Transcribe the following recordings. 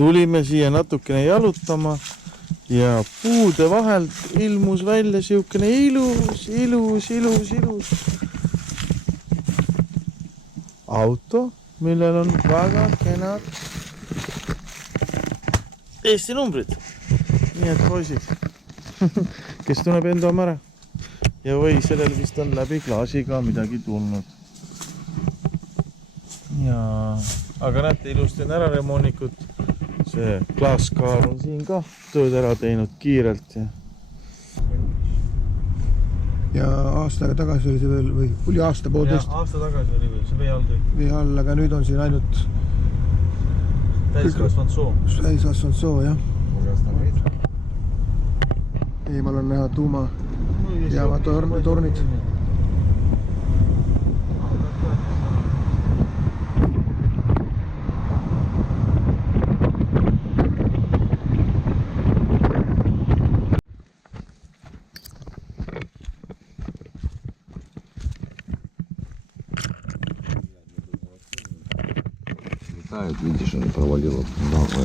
tulime siia natukene jalutama ja puude vahelt ilmus välja siukene ilus auto, millel on väga kenad Eesti numbrid. Nii et poisid, kes tunneb enda oma ära ja või sellel vist on läbi klaasiga midagi tulnud. Ja, aga näete, ilusti on ära remoonikud. See klaaskaar on siin ka tööd ära teinud kiirelt. Ja aasta tagasi oli see veel, või oli aasta poolteist? Ja, aasta tagasi oli veel, see vee all kõik. Vee all, aga nüüd on siin ainult täiskasvanud soo. Täiskasvanud soo, jah. Eemal on näha tuumajaama tornid. Видишь, она провалила много.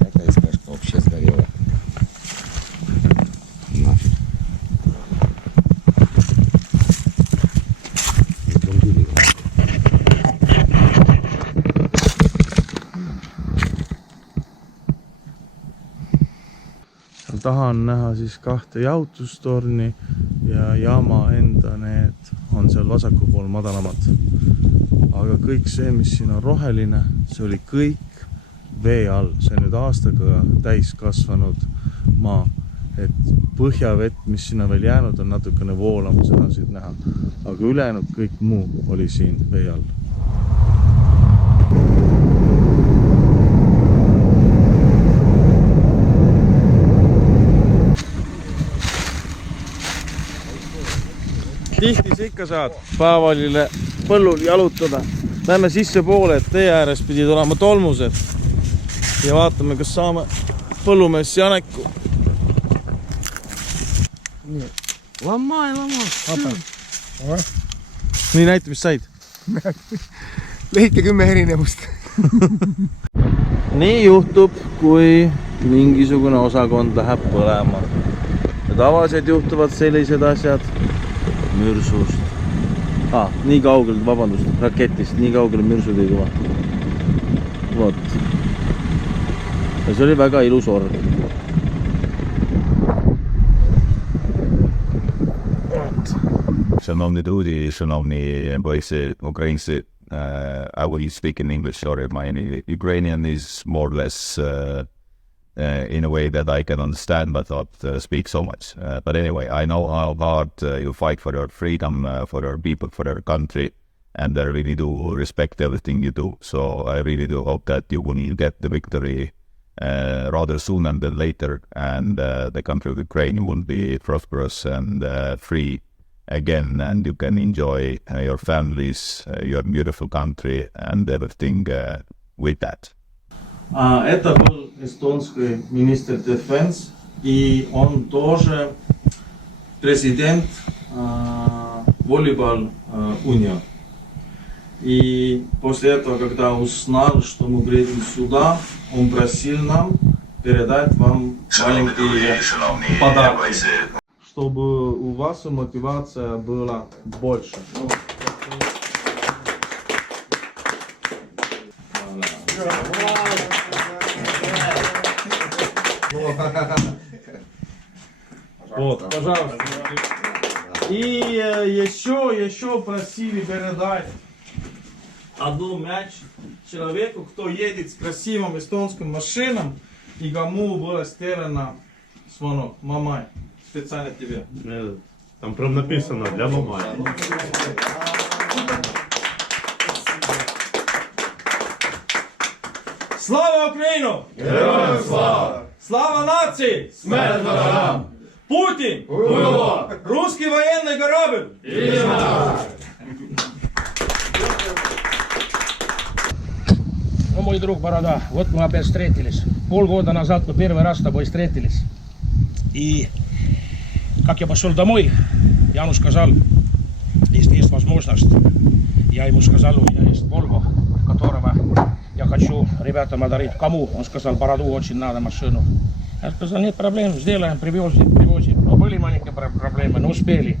Эта СПшка вообще сгорела. Нафиг. Seal taha on näha siis kahte jahutustorni ja jaama enda need on seal vasaku pool madalamad. Aga kõik see, mis siin on roheline, see oli kõik vee all. See on nüüd aastaga täis kasvanud maa. Et põhjavett, mis sinna veel jäänud, on natukene voolama, seda siit näha. Aga ülejäänud kõik muu oli siin vee all. Tihti sa ikka saad Pavalile põllul jalutada. Lähme sisse poole, et tee ääres pidid olema tolmused. Ja vaatame, kas saame põllumees Janeku. Lama. Nii näita, mis said. Leidke 10 erinevust. Nii juhtub, kui mingisugune osakond läheb põlema. Ja tavaliselt juhtuvad sellised asjad mürsust. Nii kaugel, vabandust, raketist, nii kaugel mürsud ei tuva. Vot. Ja see oli väga ilus org. Шановні друзі, шановні бойці українці, I will speak in English, sorry, my Ukrainian is more or less in a way that I can understand but not speak so much. But anyway, I know how hard you fight for your freedom, for your people, for your country, and I really do respect everything you do. So I really do hope that you will get the victory rather sooner than later, and the country of Ukraine will be prosperous and free again, and you can enjoy your families, your beautiful country, and everything with that. Это был эстонский министр defense, и он тоже президент волейбол унион. И после этого, когда узнал, что мы приедем сюда, он просил нам передать вам маленькие подарки, чтобы у вас мотивация была больше. Вот, пожалуйста. И еще просили передать одну мяч человеку, кто едет с красивым эстонским машином, и кому было сделано звонок. Мамай, специально тебе. Там прям написано для Мамай. Слава Украину! Героям слава! Слава нации! Смерть ворогам! Путин! Уйло! Русский военный корабль! Или наш! Ну, мой друг Борода, вот мы опять встретились. Полгода назад мы первый раз с тобой встретились. И как я пошел домой, Януш сказал, если есть возможность, Я ему сказал, у меня есть Volvo, которого я хочу ребятам одарить. Кому? Он сказал, Бороду очень надо машину. Я сказал, нет проблем, сделаем, привозим. Но были маленькие проблемы, но успели.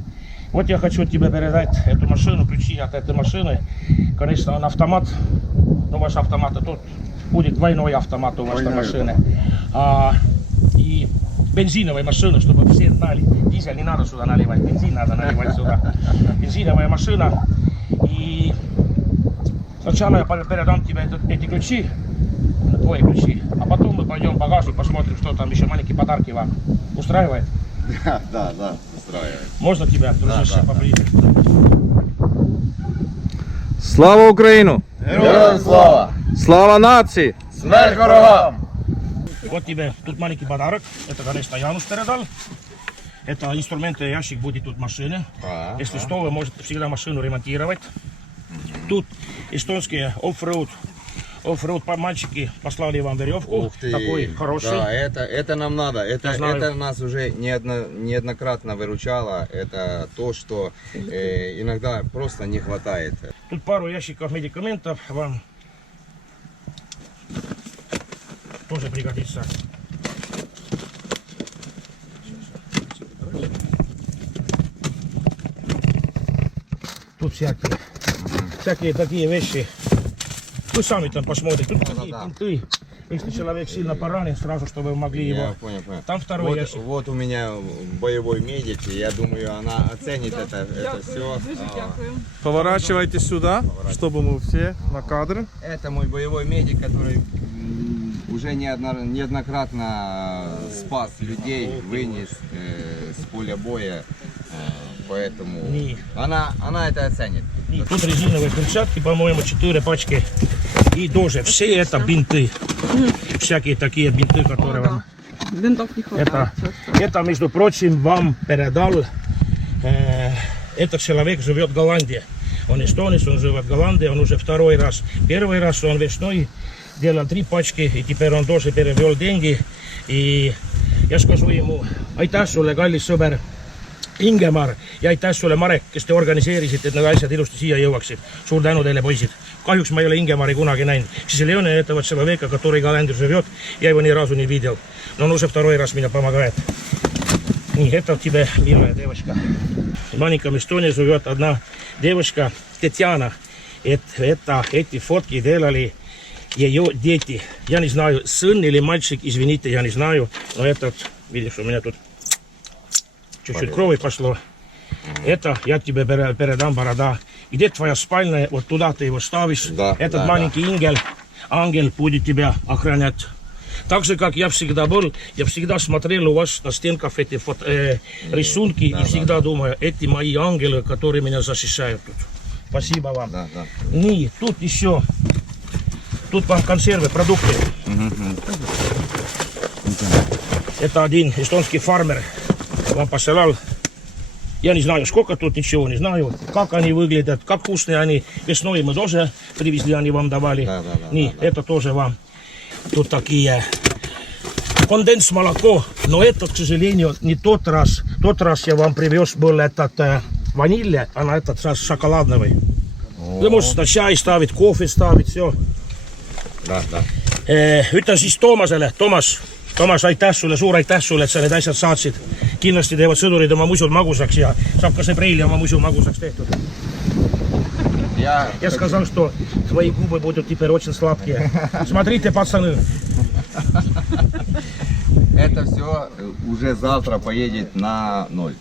Вот я хочу тебе передать эту машину, ключи от этой машины. Конечно, он автомат, но ваш автомат тут будет двойной автомат у вашей машины. И бензиновая машина, чтобы все знали. Дизель не надо сюда наливать, бензин надо наливать сюда. Бензиновая машина. И сначала я передам тебе эти ключи, твои ключи, а потом мы пойдем в багажник, посмотрим, что там еще, маленькие подарки вам. Устраивает? Да, устраивает. Можно тебя, дружище, поближе? Слава Україну! Героям слава! Слава нації! Смерть ворогам! Вот тебе тут маленький подарок. Это, конечно, Янус передал. Это инструменты, ящик будет тут машины. Если что, вы можете всегда машину ремонтировать. Тут эстонские оффроуд мальчики послали вам веревку. Ух ты. Такой хороший. Да, это нам надо. знаю. Это нас уже неоднократно выручало. Это то, что иногда просто не хватает. Тут пару ящиков медикаментов вам тоже пригодится. Тут всякие такие вещи. Вы сами там посмотрите. Тут такие бинты. Если человек сильно поранен, сразу, чтобы вы могли его... Я понял. Там второй ящик. Вот у меня боевой медик, и я думаю, она оценит это все. Поворачивайте сюда, чтобы мы все на кадр. Это мой боевой медик, который уже неоднократно спас людей, вынес с поля боя. Поэтому она это оценит. И тут резиновые перчатки, по-моему, 4 пачки. И тоже все это бинты. Всякие такие бинты, которые вам... Бинтов не хватает. Это, между прочим, вам передал... этот человек живет в Голландии. Он эстонец, он живет в Голландии, он уже второй раз. Первый раз он весной делал 3 пачки, и теперь он тоже перевел деньги. И я скажу ему, aitäh sulle, kallis sõber Ingemar, ja aitäh sulle, Marek, kes te organiseerisite, et need asjad ilusti siia jõuaksid. Suur tänu teile, poisid. Kahjuks ma ei ole Ingemari kunagi näinud. К сожалению, этого человека, который в Голландии живет, я его ни разу не видел. Но он уже второй раз меня помогает. И это тебе, милая девочка. В маленьком Эстонии живет одна девочка, Татьяна. Эти фотки делали ее дети. Я не знаю, сын или мальчик, извините, я не знаю. Но этот, видишь, у меня тут чуть-чуть крови пошло. Это я тебе передам, Борода. Где твоя спальня? Вот туда ты его ставишь. Да, Этот маленький ангел будет тебя охранять. Так же, как я всегда был, я всегда смотрел у вас на стенках эти рисунки и всегда думаю, эти мои ангелы, которые меня защищают тут. Спасибо вам. И тут еще, тут вам консервы, продукты. Это один эстонский фермер вам посылал. Я не знаю, сколько тут, ничего не знаю, как они выглядят, как вкусные они. Весной мы тоже привезли, они вам давали. Это тоже вам. Тут такие конденс-молоко, но этот, к сожалению, не тот раз. Тот раз я вам привез был этот ваниль, а на этот раз шоколадный. Вы можете на чай ставить, кофе ставить, все. Ütlen siis Toomasele, Toomas, aitäh sulle, suur aitäh sulle, et sa need asjad saatsid. Kindlasti teevad sõdurid oma musul magusaks ja saab ka see preili oma musu magusaks tehtud. Я сказал, что твои губы будут теперь очень сладкие. Смотрите, пацаны. Это все уже завтра поедет на 0.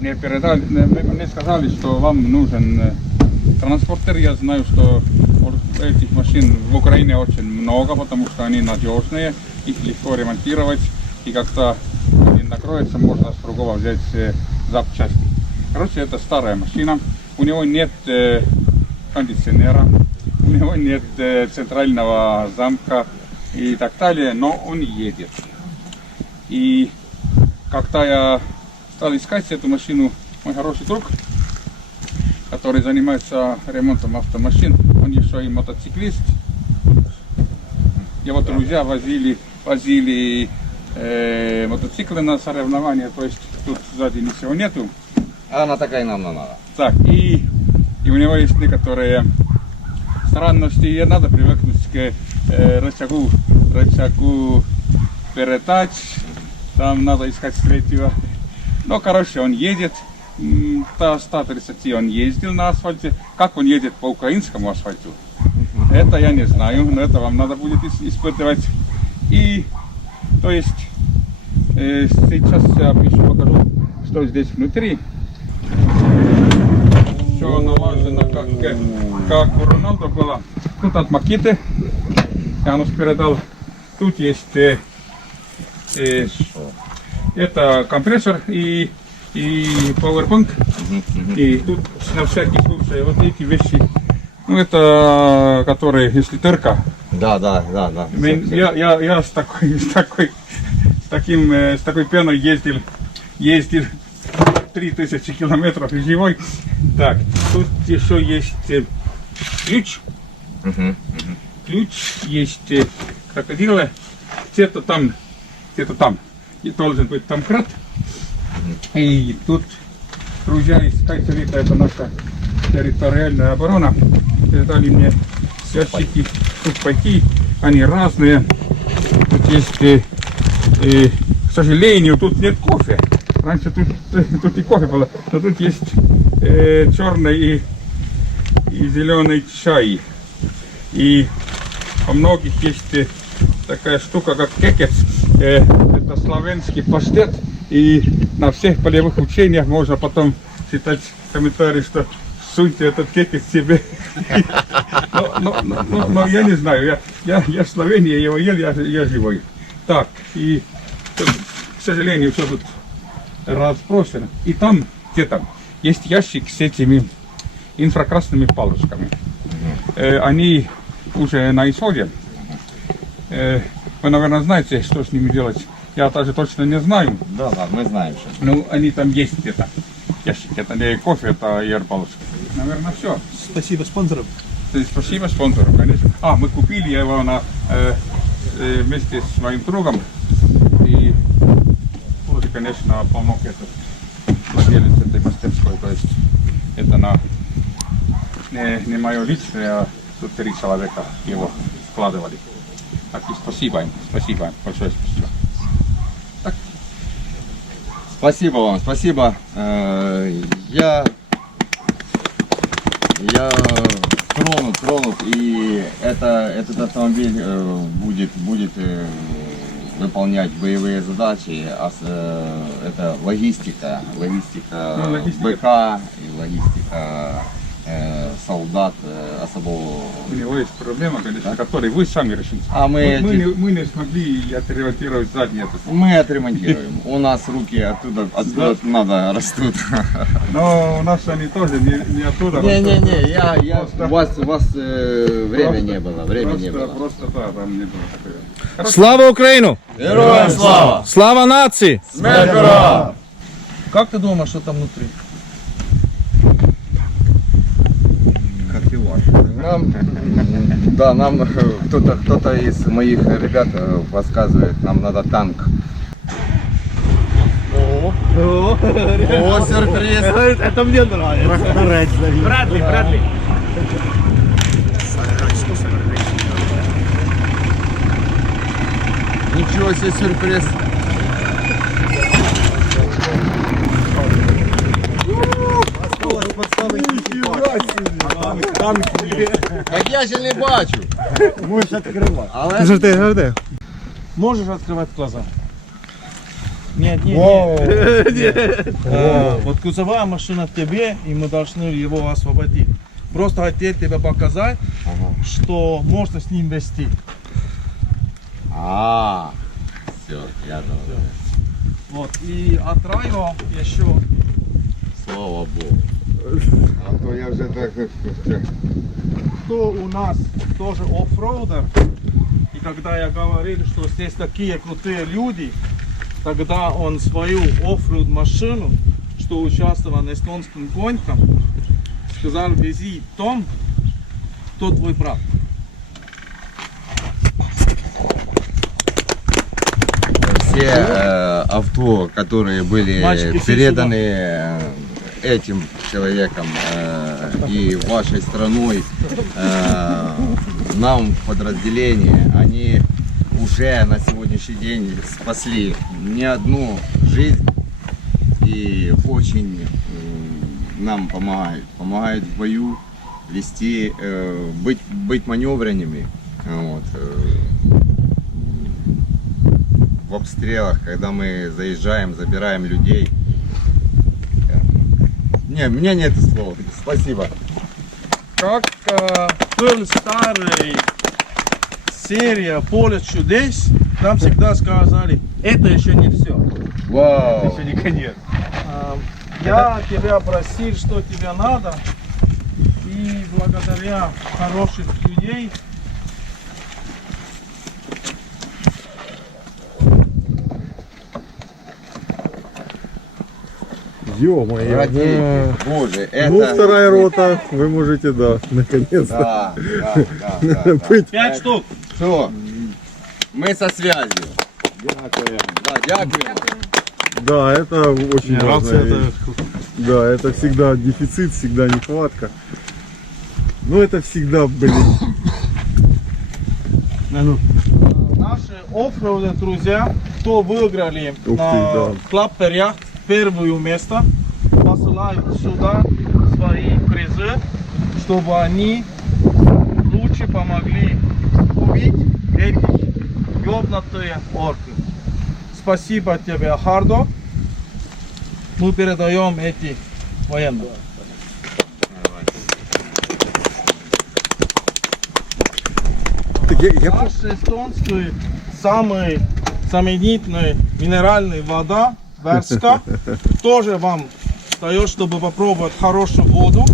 Мне сказали, что вам нужен транспортер. Я знаю, что этих машин в Украине очень много, потому что они надежные, их легко ремонтировать, и как-то они накроются, можно с другого взять запчасти. Короче, это старая машина, у него нет кондиционера, у него нет центрального замка и так далее, но он едет. И когда я стал искать эту машину, мой хороший друг, который занимается ремонтом автомашин, он еще и мотоциклист. Его друзья возили мотоциклы на соревнования, то есть тут сзади ничего нету. Она такая нам надо. Так, и у него есть некоторые странности, и надо привыкнуть к рычагу передач, там надо искать третьего. Ну, короче, он едет, до 130 он ездил на асфальте. Как он едет по украинскому асфальту, это я не знаю, но это вам надо будет испытывать. И, то есть, сейчас я еще покажу, что здесь внутри. Все налажено, как у Роналду было. Тут от Макиты, Янус передал. Тут есть это компрессор и powerbank. И тут на всякий случай вот эти вещи. Ну это которые, если дырка. Да. Я с такой пеной ездил 3000 километров и живой. Так, тут еще есть ключ. Ключ есть крокодилы. Где-то там. И должен быть домкрат. И тут, друзья, из Кайцерита, это наша территориальная оборона. Дали мне ящики, тут пойти, они разные. Тут есть, к сожалению, тут нет кофе. Раньше тут и кофе было, но тут есть черный и зеленый чай. И у многих есть такая штука, как кекец. Это славянский паштет. И на всех полевых учениях можно потом читать комментарии, что суньте этот кекец себе. Но я не знаю, я в Словении его ел, я живой. Так, и, к сожалению, все тут разбросано. И там, где там, есть ящик с этими инфракрасными палочками. Они уже на исходе. Вы, наверное, знаете, что с ними делать. Я даже точно не знаю. Да, мы знаем что. Ну, они там есть где-то. Ящик, это не кофе, это аэрпалочка. Наверное, все. Спасибо спонсорам. Спасибо спонсору, конечно. Мы купили его вместе с моим другом. И тоже, конечно, помог этот владелец этой мастерской. То есть это не мое личное, а тут 3 человека его вкладывали. Так и спасибо им, большое спасибо. Так. Спасибо вам, спасибо. Я тронут, и этот автомобиль будет выполнять боевые задачи. Это логистика БК и логистика солдат особого. У него есть проблема, конечно, которую вы сами решите. Мы не смогли отремонтировать задние. Мы отремонтируем. У нас руки оттуда надо растут. Но у нас они тоже не оттуда. У вас время не было. Просто да, там не было такое. Слава Украину! Героям слава! Слава нации! Смерть ворогам! Как ты думаешь, что там внутри? Нам кто-то из моих ребят подсказывает, нам надо танк. О, сюрприз! Это мне нравится. Братли. Ничего себе сюрприз! Так я ще не бачу. Можешь открывать. Але Жди. Можешь открывать глаза? Нет. Вот кузовая машина тебе, и мы должны его освободить. Просто хотел тебе показать, что можно с ним вести. все, я думаю. Вот, и от Райо еще. Слава Богу. А то я вже так. Кто у нас тоже оффроудер. И когда я говорил, что здесь такие крутые люди, тогда он свою оффроуд машину, что участвовал на эстонском гонках, сказал: вези Том, кто твой брат. Все авто, которые были Мальчики, переданы этим человеком и вашей страной, нам в подразделении, они уже на сегодняшний день спасли не одну жизнь и очень нам помогают в бою вести, быть маневренными. Вот. В обстрелах, когда мы заезжаем, забираем людей. Не, у меня нет слов. Спасибо. Как был старый серия «Поле чудес», там всегда сказали, это еще не все. Вау! Это еще не конец. Я тебя просил, что тебе надо, и благодаря хороших людей Ё-моё. Радейки. Боже, это... Ну, вторая рота, вы можете, да, наконец-то. Да, да. Быть. 5 штук. Все, мы со связью. Да, дякуємо. Да, это очень рация важная вещь. Да, это всегда дефицит, всегда нехватка. Но это всегда, блин. наши оффроуд друзья, кто выиграли Ух ты, на да. Клаппер Яхт первое место, посылают сюда свои призы, чтобы они лучше помогли убить эти ёбнутые орки. Спасибо тебе, Хардо. Мы передаем эти военным. Наш эстонский самый знаменитый минеральная вода Вärska тоже вам дает, чтобы попробовать хорошую воду.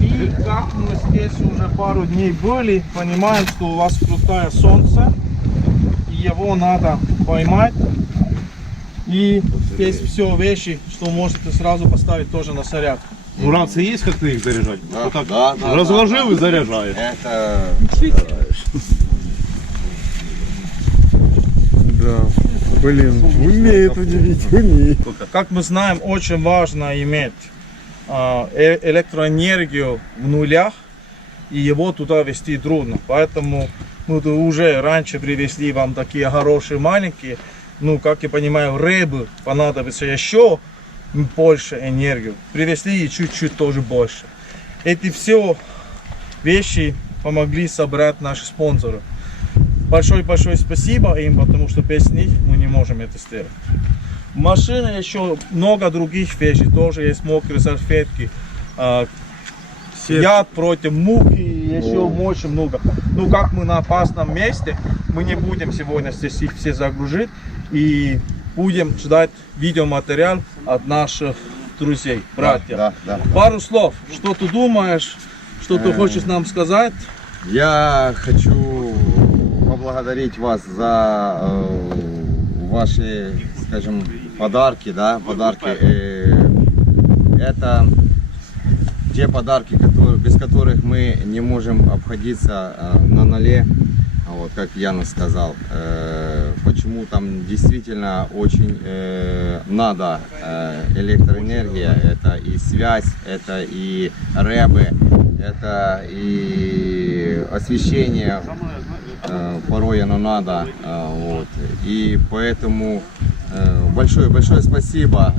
И как мы здесь уже пару дней были, понимаем, что у вас крутое солнце, и его надо поймать. И здесь все вещи, что можете сразу поставить тоже на зарядку. У рации есть как ты их заряжать? Да, Вот так да, да, разложил да, и заряжаешь. Это... Да. Блин, умеет удивить, умеет. Как мы знаем, очень важно иметь электроэнергию в нулях, и его туда вести трудно. Поэтому мы уже раньше привезли вам такие хорошие маленькие. Ну, как я понимаю, рыбы понадобится еще больше энергии. Привезли и чуть-чуть тоже больше. Эти все вещи помогли собрать наши спонсоры. Большое-большое спасибо им, потому что без них мы не можем это сделать. В машине еще много других вещей. Тоже есть мокрые салфетки. Яд против мухи, еще очень много. Ну, как мы на опасном месте, мы не будем сегодня здесь их все загружить. И будем ждать видеоматериал от наших друзей, братьев. Да. Пару слов. Что ты думаешь? Что ты хочешь нам сказать? Я хочу поблагодарить вас за ваши, скажем, подарки, да, подарки. Это те подарки, без которых мы не можем обходиться на ноле. Вот, как Яна сказал, почему там действительно очень надо электроэнергия, это и связь, это и рэбы, это и освещение, порой оно надо, вот. И поэтому большое спасибо,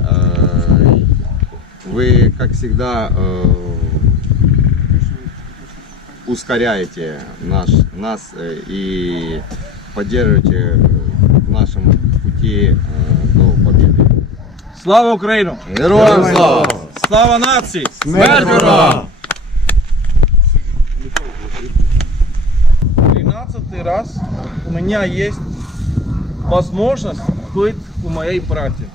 вы как всегда ускоряете нас и поддерживаете в нашем пути до победы. Слава Украину! Героям слава! Слава нации! Смерть ворогам! 13-й раз у меня есть возможность быть у моей братьев.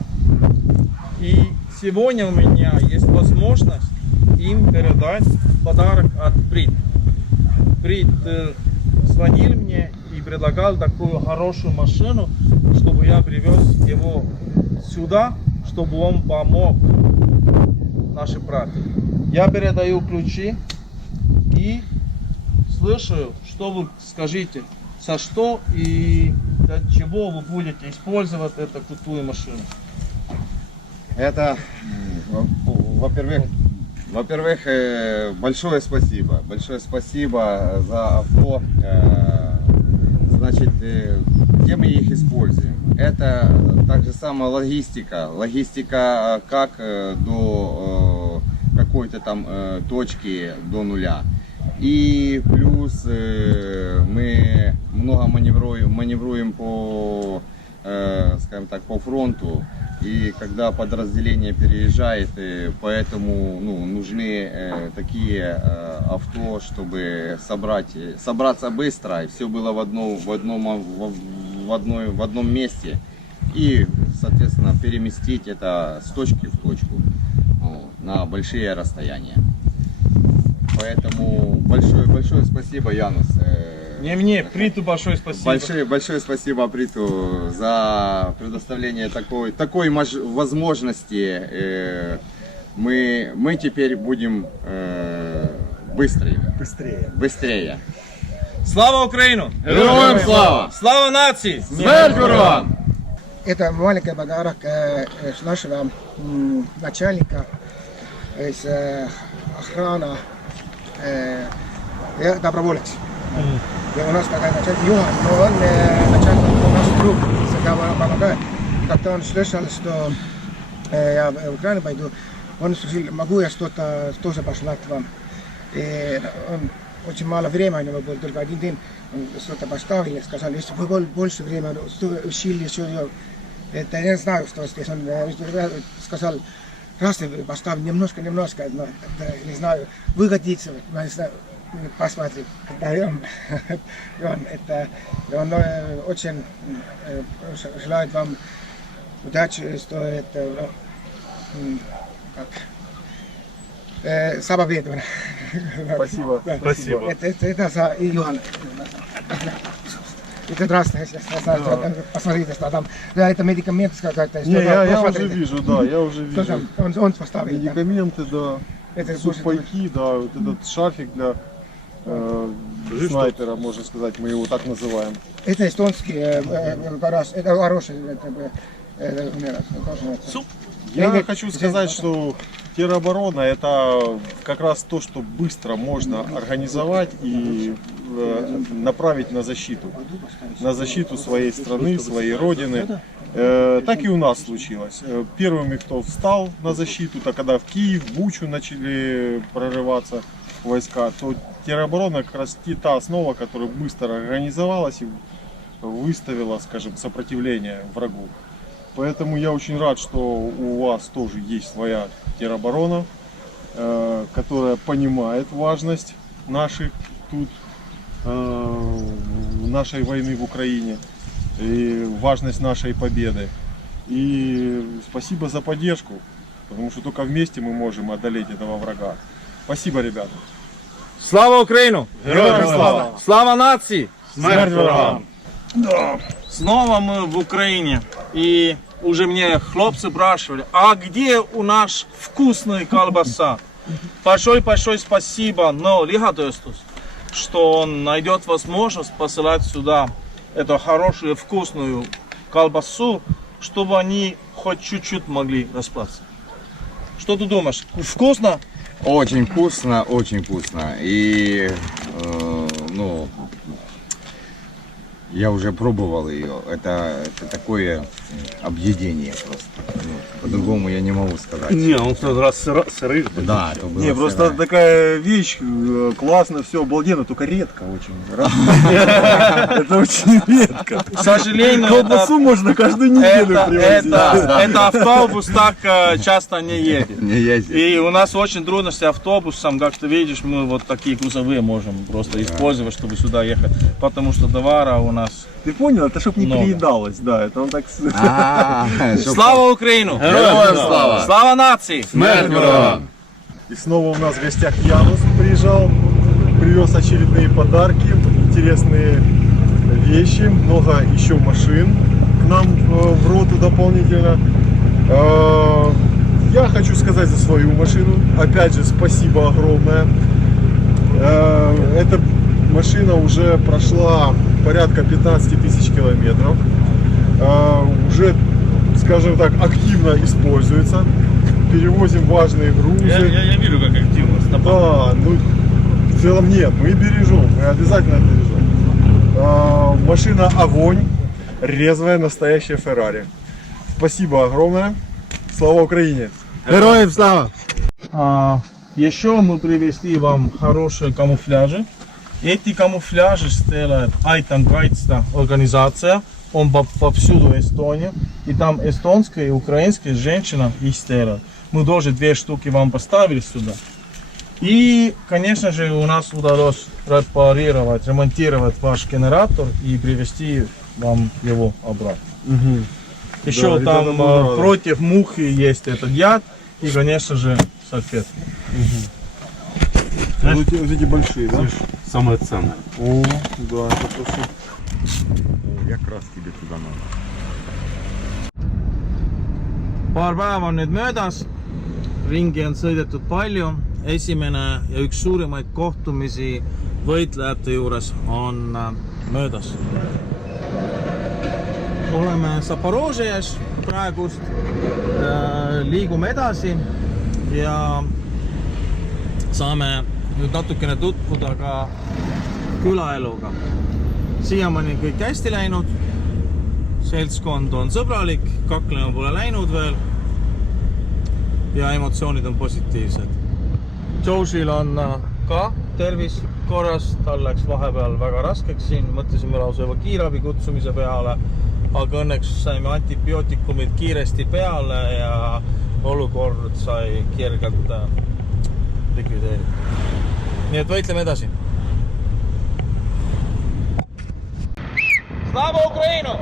И сегодня у меня есть возможность им передать подарок от Брит. Брит звонил мне и предлагал такую хорошую машину, чтобы я привез его сюда, чтобы он помог нашим братьям. Я передаю ключи и слышу, что вы скажете, за что и для чего вы будете использовать эту крутую машину? Это, во-первых, большое спасибо. Большое спасибо за авто. Значит, где мы их используем? Это также самая логистика. Логистика как до какой-то там точки до нуля. И плюс мы много маневруем по, скажем так, по фронту. И когда подразделение переезжает, поэтому нужны такие авто, чтобы собраться быстро, и все было в одном месте. И, соответственно, переместить это с точки в точку на большие расстояния. Поэтому большое спасибо, Янус. Не мне, Приту большое спасибо. Большое спасибо Приту за предоставление такой возможности. Мы теперь будем быстрее. Слава Украину! Героям слава! Слава нации! Смерть ворогам! Это маленький подарок с нашего начальника из охраны, доброволец. И у нас такая начальник Юхан, но он начальник нашей группы, всегда помогает. Когда он слышал, что я в Украину пойду, он спросил, могу я что-то тоже послать вам. И он очень мало времени, у него был только один день, он что-то поставил и сказал, если бы было больше времени, усилий еще, это я не знаю, что здесь. Он сказал, раз поставь немножко, но не знаю, выгодится, посмотри, он очень желает вам удачи, что это соболезнования. Спасибо. Спасибо. Это за Юхан. Это здравствуйте, посмотрите, что там. Да, это медикаменты какая-то. Не, я уже вижу, да, я уже вижу. Он поставил. Медикаменты, да. Это сухпайки, да, вот этот шарфик для снайпера, можно сказать, мы его так называем. Это эстонский гараж, это хороший. Я хочу сказать, что тероборона это как раз то, что быстро можно организовать и направить на защиту своей страны, своей родины. Так и у нас случилось. Первыми, кто встал на защиту, то когда в Киев, в Бучу начали прорываться войска, то тероборона как раз та основа, которая быстро организовалась и выставила, скажем, сопротивление врагу. Поэтому я очень рад, что у вас тоже есть своя тероборона, которая понимает важность нашей войны в Украине и важность нашей победы. И спасибо за поддержку, потому что только вместе мы можем одолеть этого врага. Спасибо, ребята. Слава Украину! Героям слава! Слава нации! Смерть врагам! Да. Снова мы в Украине. И уже мне хлопцы спрашивали, а где у нас вкусная колбаса? Большое спасибо, но Лихатостус, что он найдет возможность посылать сюда эту хорошую вкусную колбасу, чтобы они хоть чуть-чуть могли расплаться. Что ты думаешь? Вкусно? Очень вкусно, очень вкусно. И я уже пробовал ее. Это такое объедение просто. По-другому я не могу сказать. Не, он в тот раз сырых. Да, это было Не, просто сырое. такая вещь, классно, все обалденно, только редко очень. Это очень редко. К сожалению, Колбасу можно каждую неделю привозить. это автобус так часто не едет. Не ездит. И у нас очень трудности с автобусом, как ты видишь, мы вот такие грузовые можем просто использовать, чтобы сюда ехать, потому что товара у нас. Ты понял? Это чтобы не Много. переедалось, да, это он так... Слава Украину! Героям слава! Слава нации! Смерть врагам! И снова у нас в гостях Янус приезжал, привез очередные подарки, интересные вещи, много еще машин к нам в роту дополнительно. Я хочу сказать за свою машину, опять же, спасибо огромное. Эта машина уже прошла порядка 15 тысяч километров. Уже, скажем так, активно используется. Перевозим важные грузы. Я вижу, как активно. Да, ну в целом нет, мы бережем, мы обязательно бережем. Машина огонь, резвая, настоящая Феррари. Спасибо огромное. Слава Украине! Героям слава! Еще мы привезли вам хорошие камуфляжи. Эти камуфляжи сделает Aitan kaitsta организация. Он повсюду Эстонии. И там эстонская и украинская женщина их сделает. Мы тоже 2 штуки вам поставили сюда. И, конечно же, у нас удалось ремонтировать ваш генератор и привезти вам его обратно. Еще Да, там ребята будут рады. против мухи есть этот яд и, конечно же, салфетки. Вот эти большие, да? Самое ценное. О, да, это просто... Якраз тебе туда надо. Paar päeva on nüüd möödas, ringi on sõidetud palju, esimene ja üks suurimaid kohtumisi võitlejate juures on möödas. Oleme Zaporožjes praegust, liigume edasi ja saame nüüd natukene tutvuda ka külaeluga. Siiamaani kõik hästi läinud. Seltskond on sõbralik, kaklema pole läinud veel ja emotsioonid on positiivsed. Joshil on ka tervis korras, tal läks vahepeal väga raskeks siin, mõtlesime lausa juba kiirabi kutsumise peale, aga õnneks saime antibiootikumid kiiresti peale ja olukord sai kergelt likvideeritud. Nii et võitleme edasi. Slava Ukraina!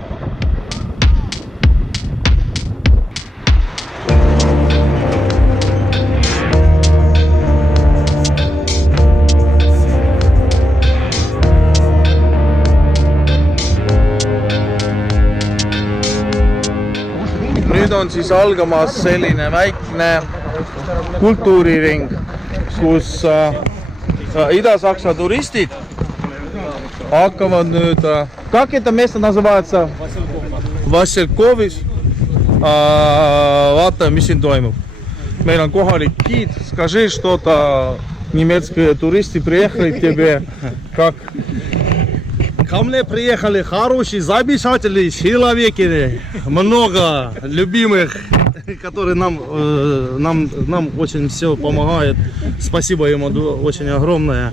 Nüüd on siis algamas selline väikne kultuuriring, kus Ida-Saksa turistid hakkavad nüüd, как это место называется? Vassilkovis. Vaatame, mis siin toimub. Meil on kohalik giid, скажи что-то немецкие туристы приехали к тебе, как? Ко мне приехали хорошие, замечательные человеки, много любимых, которые нам очень все помогают. Спасибо ему очень огромное.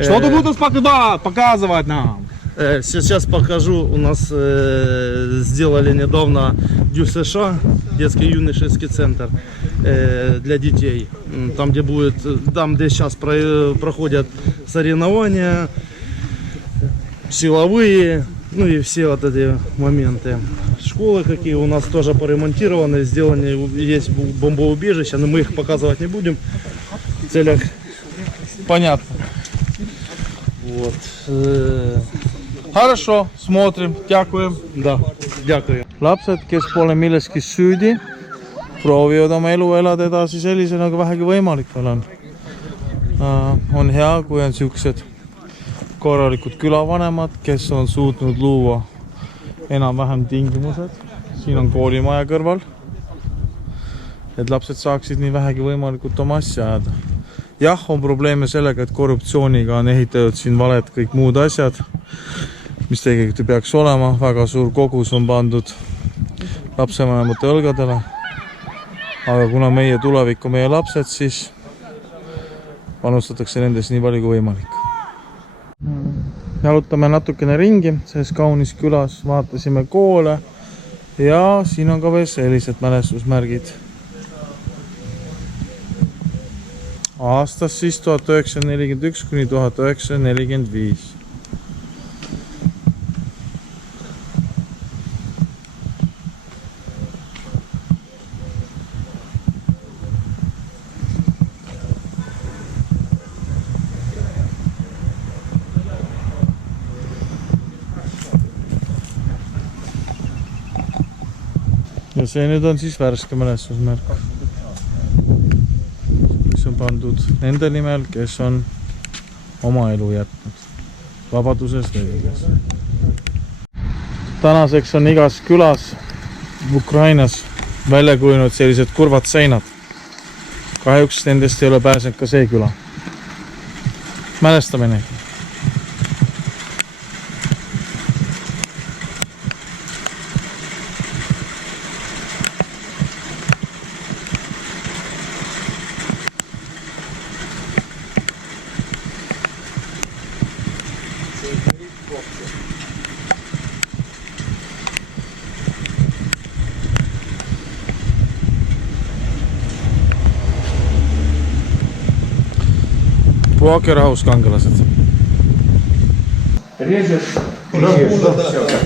Что ты будешь показывать нам? Сейчас покажу. У нас сделали недавно ДЮСШ, детский юношеский центр для детей. Там, где сейчас проходят соревнования, силовые, ну и все вот эти моменты. Школы какие у нас тоже поремонтированы, сделаны, есть бомбоубежища, но мы их показывать не будем в целях. Понятно. Вот. Хорошо, смотрим, дякуем. Да, дякую. Lapsed, kes pole milleski süüdi, proovivad oma elu elada edasi sellisena, nagu vähegi võimalik veel on. On hea, kui on siuksed korralikud külavanemad, kes on suutnud luua enam-vähem tingimused. Siin on koolimaja kõrval, et lapsed saaksid nii vähegi võimalikult oma asja ajada. Jah, on probleeme sellega, et korruptsiooniga on ehitatud siin valed kõik muud asjad, mis tegelikult ei peaks olema. Väga suur kogus on pandud lapsevanemate õlgadele. Aga kuna meie tulevik on meie lapsed, siis panustatakse nendes nii palju kui võimalik. Jalutame natukene ringi, selles kaunis külas vaatasime koole ja siin on ka veel sellised mälestusmärgid. Aastast siis 1941 kuni 1945. Ja see nüüd on siis värske mälestusmärk, mis on pandud nende nimel, kes on oma elu jätnud. vabadusest lõimudes. Tänaseks on igas külas Ukrainas välja kujunenud sellised kurvad seinad. Kahjuks nendest ei ole pääsenud ka see küla. Mälestame neid. Puhake rahus, kangelased.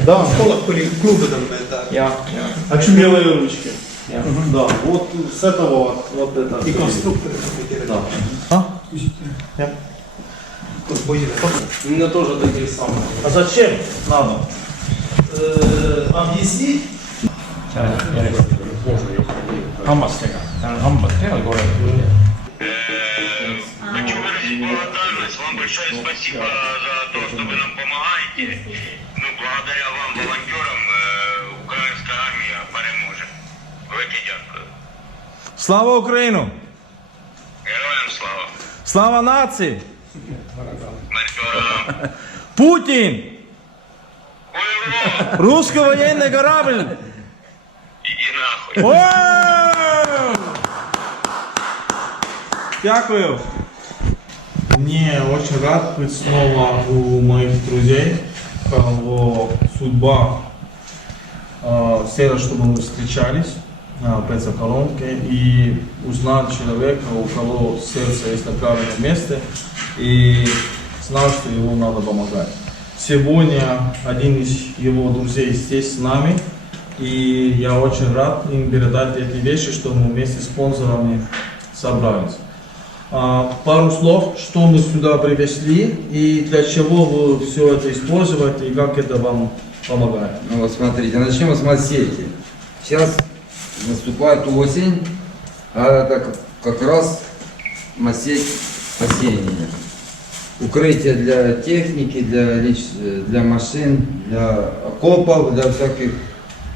Да. Клубы там это. Очумелые ручки. Да, вот с этого вот это. И конструкторы. Да. А? У меня тоже такие самые. А зачем надо? Объяснить? Hammastega. Täällä on hambat peal korralikult. Хочу выразить благодарность. Вам большое спасибо за то, что вы нам помогаете. Ну, благодаря вам, волонтерам, украинская армия переможе. Велике дякую. Слава Україну! Героям слава. Слава нації! Смерть ворогам. Путін! Уйло! Русский военный корабль! Иди нахуй. Вау! Дякую! Мне очень рад быть снова у моих друзей, кого судьба хотела, чтобы мы встречались в Пецаколонке и узнать человека, у кого сердце есть на правильном месте, и знал, что ему надо помогать. Сегодня один из его друзей здесь с нами, и я очень рад им передать эти вещи, что мы вместе с спонсорами собрались. Пару слов, что мы сюда привезли и для чего вы все это используете и как это вам помогает. Ну вот смотрите, начнем с массети. Сейчас наступает осень, а это как раз массеть осенняя. Укрытие для техники, для машин, для окопов, для всяких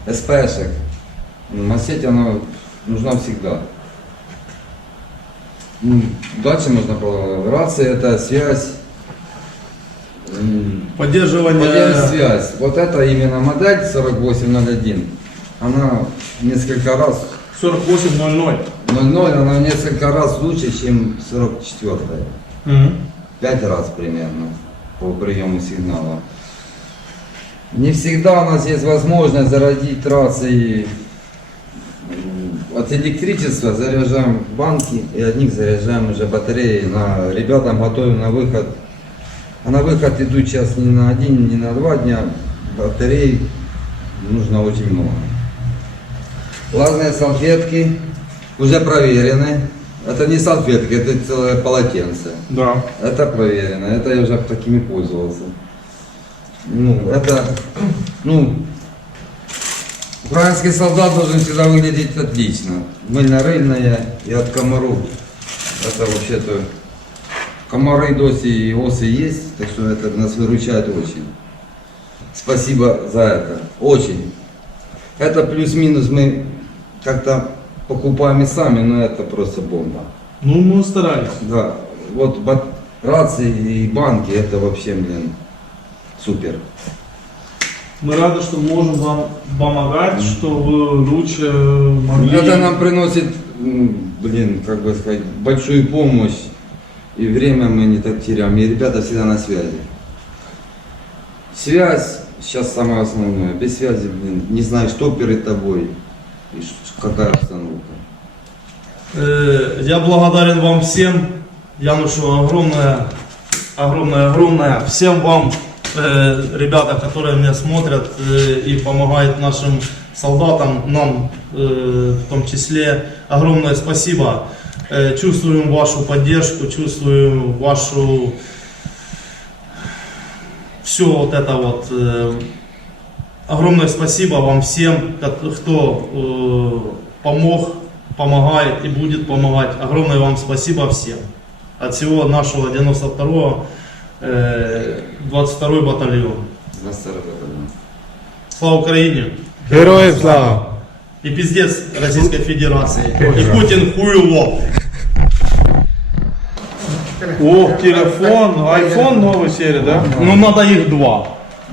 СПшек. Массеть она нужна всегда. Дальше можно по рации, это связь. Поддерживание Связь. Вот это именно модель 4801. Она несколько раз 4800. 00, она несколько раз лучше, чем 44-я. 5 раз примерно по приему сигнала. Не всегда у нас есть возможность зарядить рации от электричества, заряжаем банки и от них заряжаем уже батареи. Ребятам готовим на выход. А на выход идут сейчас не на 1, не на 2 дня. Батарей нужно очень много. Влажные салфетки уже проверены. Это не салфетки, это целое полотенце. Да. Это проверено, это я уже такими пользовался. Украинский солдат должен всегда выглядеть отлично. Мыльно-рыльное и от комаров. Это вообще-то комары, доси и осы есть, так что это нас выручает очень. Спасибо за это. Очень. Это плюс-минус мы как-то покупаем и сами, но это просто бомба. Ну, мы старались. Да. Вот рации и банки, это вообще, супер. Мы рады, что можем вам помогать, что вы лучше могли... Это нам приносит, как бы сказать, большую помощь. И время мы не так теряем. И ребята всегда на связи. Связь сейчас самое основное. Без связи, не знаешь, что перед тобой и какая обстановка. Я благодарен вам всем. Янушу огромное. Всем вам, ребята, которые меня смотрят и помогают нашим солдатам, нам в том числе. Огромное спасибо. Чувствуем вашу поддержку, чувствуем вашу все вот это вот. Огромное спасибо вам всем, кто помог, помогает и будет помогать. Огромное вам спасибо всем. От всего нашего 92-го 22-й батальон. 22 батальон. Слава Украине! Героям слава! И пиздец Российской Федерации. И Путин хуйло. О, телефон, iPhone новой серии, да? Ну надо их два.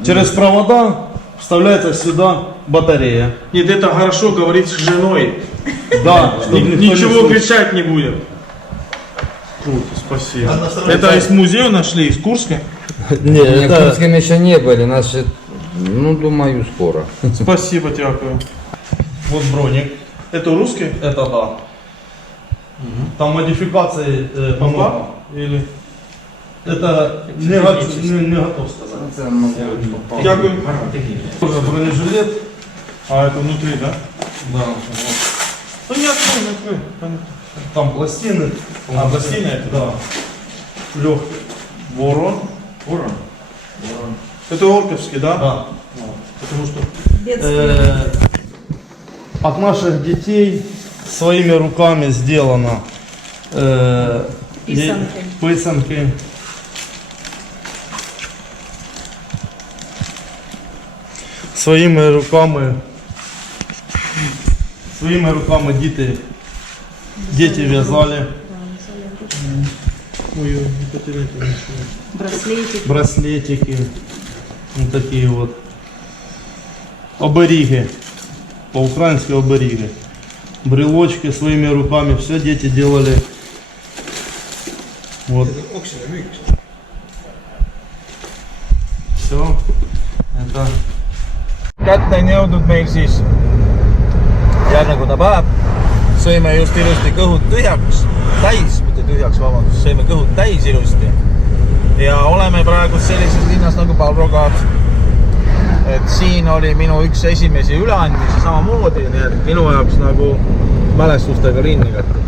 Через провода вставляется сюда батарея. Нет, это хорошо говорить с женой. Да, Ничего кричать не будет. Круто, спасибо. Это из музея нашли, из Курска? Нет, в Курске мы еще не были, нас же, ну, думаю, скоро. Спасибо, дякую. Вот броник. Это русский? Это да. Там модификации много. Или? Это не готов сказать. Дякую. Тоже бронежилет. А это внутри, да? Да. Ну не открой, не открой. Понятно. Там пластины. А, пластины это? Да. Легкий. Ворон. Ворон. Это орковский, да? Да. Потому что... От наших детей своими руками сделано писанки. Своими руками дети вязали. Ой, не потеряйте ничего. Браслетики. Вот такие вот. Обереги. По-украински обереги. Брелочки своими руками. Все дети делали. Вот. Все. Это... Kätte on jõudnud meil siis järgmine päev. Sõime just ilusti kõhud täis, mitte tühjaks, vabandust, sõime kõhud täis ilusti. Ja oleme praegu sellises linnas nagu Pavlograd. Et siin oli minu üks esimesi üleandmisi samamoodi, nii et minu jaoks nagu mälestustega linn igati.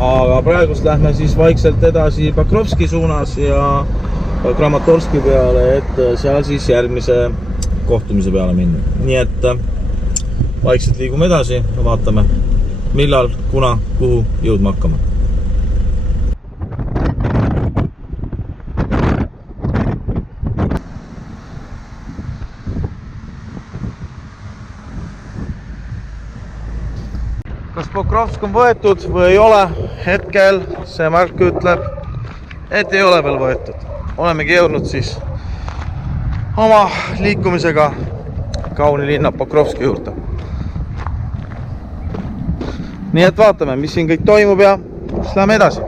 Aga praegust lähme siis vaikselt edasi Pakrovski suunas ja Kramatorski peale, et seal siis järgmise kohtumise peale minna. Nii et vaikselt liigume edasi ja vaatame, millal, kuna, kuhu jõudma hakkame. Kas Pokrovsk on võetud või ei ole? Hetkel see märk ütleb, et ei ole veel võetud. Olemegi jõudnud siis oma liikumisega kauni linna Pokrovski juurde. Nii et vaatame, mis siin kõik toimub ja siis läheme edasi.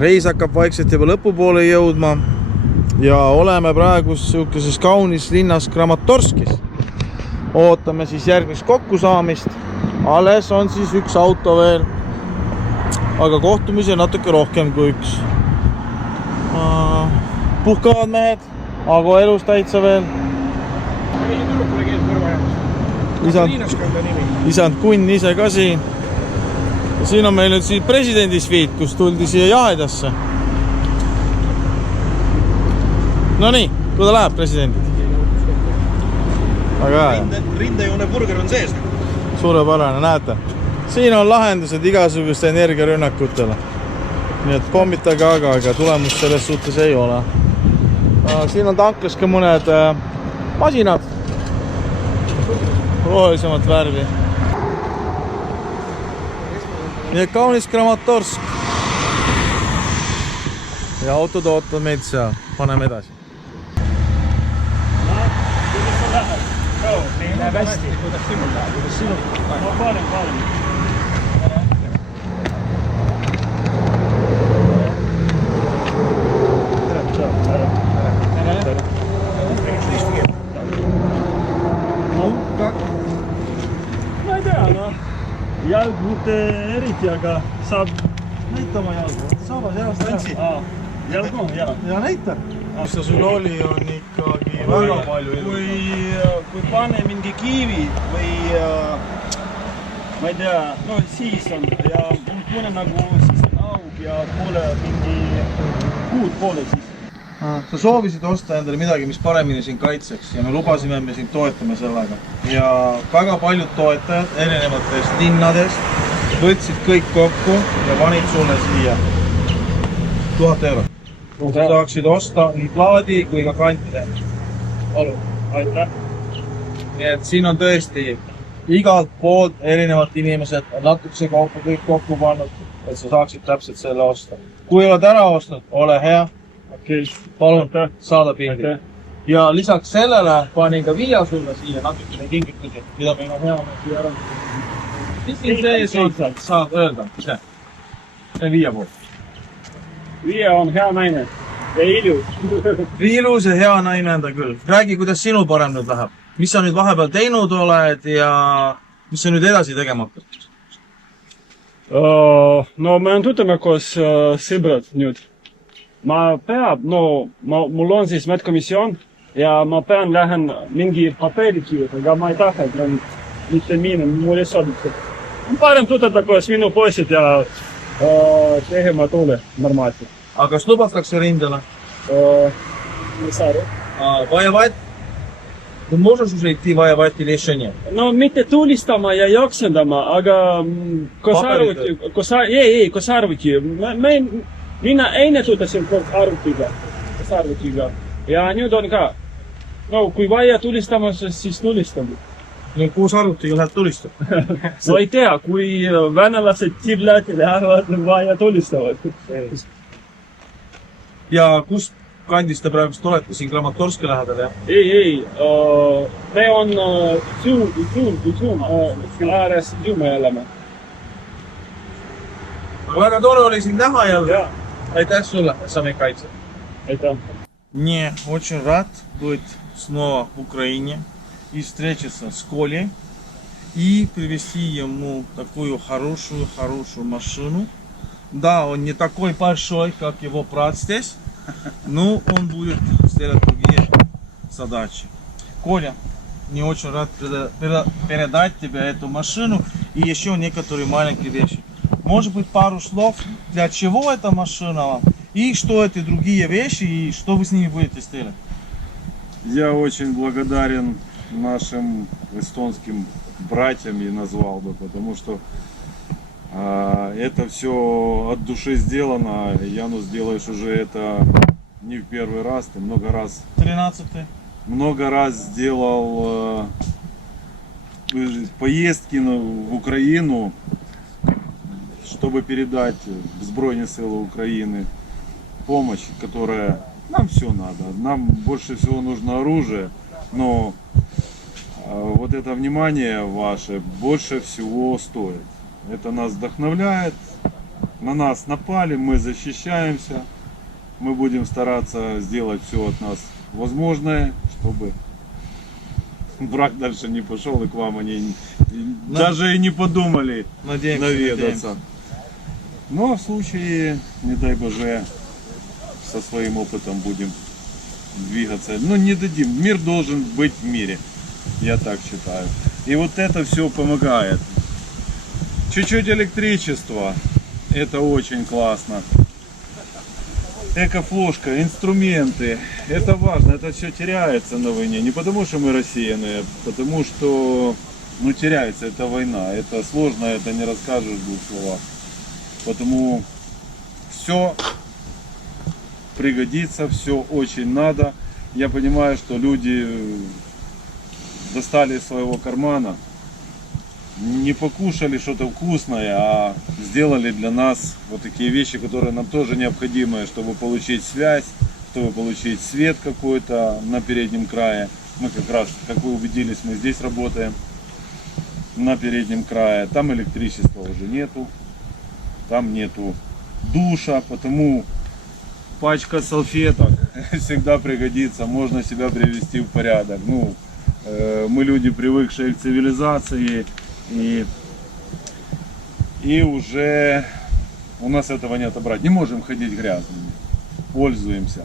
Reis hakkab vaikselt juba lõpupoole jõudma ja oleme praegu sellises kaunis linnas Kramatorskis. Ootame siis järgmist kokkusaamist. Alles on siis üks auto veel, aga kohtumisi on natuke rohkem kui üks. Puhkavad mehed, aga elus täitsa veel. Isand Kunn ise ka siin. Ja siin on meil nüüd siin presidendisviit, kus tuldi siia Jahedasse. No nii, kuida läheb presidendid? Aga hea. Rindejoone burger on sees. Suurepärane, näete. Siin on lahendused igasuguste energiarünnakutele. Nii et pommitage aga tulemust selles suhtes ei ole. Siin on tanklas ka mõned masinad. Rohelisemat värvi. Nii et kaunis Kramatorsk. Ja autod ootavad meid seal. Paneme edasi. Läheb hästi. Kuidas sinul läheb? Kuidas sinul läheb? No paarin. Ma ei tea, noh. Jalg mitte eriti, aga saab näita oma jalgu. Saabas jalast Jalg on, jaa. Ja näita. mis sul oli, on ikkagi väga palju elu. Kui pane mingi kivi või ma ei tea, no siis on ja mul tunne nagu siis on aug ja pole mingi kuud pole siis. Sa soovisid osta endale midagi, mis paremini sind kaitseks ja me lubasime, me sind toetame sellega. Ja väga paljud toetajad erinevatest linnadest võtsid kõik kokku ja panid sulle siia 1000 eurot. Sa saaksid osta nii plaadi kui ka kantide. Palun, aitäh. Nii et siin on tõesti igalt poolt erinevad inimesed on natukese kaupa kõik kokku pannud, et sa saaksid täpselt selle osta. Kui oled ära ostnud, ole hea. Palun saada pildi. Ja lisaks sellele panin ka viia sulle siia natukene kingitusi, mida meil on hea siia ära. Mis siin sees on, saad öelda? See on viia poolt. Viia on hea naine ja ilus. Ilus ja hea naine on ta küll. Räägi, kuidas sinul parem nüüd läheb. Mis sa nüüd vahepeal teinud oled ja mis sa nüüd edasi tegema hakkad? No me on tuteme koos sõbrad nüüd. Ma peab, mul on siis medkomisjon ja ma pean lähen mingi paperi kirjutada, aga ma ei taha, et mitte minna, mul ei sobib. Parem tutada koos minu poisid ja tegema tule normaalselt. Aga kas lubatakse rindele? Не знаю. Воевать? Ты можешь уже идти воевать или еще нет? No mitte tulistama ja jaksendama, aga kosarvuti. Minä ennen tutasin arvutiga. Ja nüüd on ka. No kui vaja tulistamassa, siis tulistame. No kuus arvutiga lähed tulistab? No ei tea, kui venelased Tiblatile arvavad, vaja tulistavad. Ja kus kandis te praegust olete? Siin Kramatorski lähedal, jah? Ei. Me on Zoom ääres Zoom elämä. Väga tore oli sind näha ja aitäh sulle, sa meid kaitsed. Aitäh. Мне очень рад быть снова в Украине и встретиться с Колей и привезти ему такую хорошую машину. Да, он не такой большой, как его брат здесь, но он будет сделать другие задачи. Коля, мне очень рад передать тебе эту машину и еще некоторые маленькие вещи. Может быть, пару слов, для чего эта машина вам, и что это другие вещи, и что вы с ними будете сделать? Я очень благодарен нашим эстонским братьям, я назвал бы, потому что это все от души сделано. Янус, делаешь уже это не в первый раз, ты много раз... 13-й. Много раз сделал поездки в Украину, чтобы передать в Збройные силы Украины помощь, которая... Нам все надо. Нам больше всего нужно оружие, но вот это внимание ваше больше всего стоит. Это нас вдохновляет. На нас напали, мы защищаемся. Мы будем стараться сделать все от нас возможное, чтобы враг дальше не пошел и к вам они даже и не подумали наведаться. Но в случае, не дай Боже, со своим опытом будем двигаться. Но не дадим. Мир должен быть в мире. Я так считаю. И вот это все помогает. Чуть-чуть электричества. Это очень классно. Экофлошка, инструменты. Это важно. Это все теряется на войне. Не потому что мы россияне, потому что теряется. Это война. Это сложно, это не расскажешь в двух словах. Потому все пригодится, все очень надо. Я понимаю, что люди достали из своего кармана, не покушали что-то вкусное, а сделали для нас вот такие вещи, которые нам тоже необходимы, чтобы получить связь, чтобы получить свет какой-то на переднем крае. Мы как раз, как вы убедились, мы здесь работаем на переднем крае. Там электричества уже нету. Там нету душа, потому пачка салфеток всегда пригодится, можно себя привести в порядок. Мы люди, привыкшие к цивилизации, и уже у нас этого не отобрать. Не можем ходить грязными, пользуемся.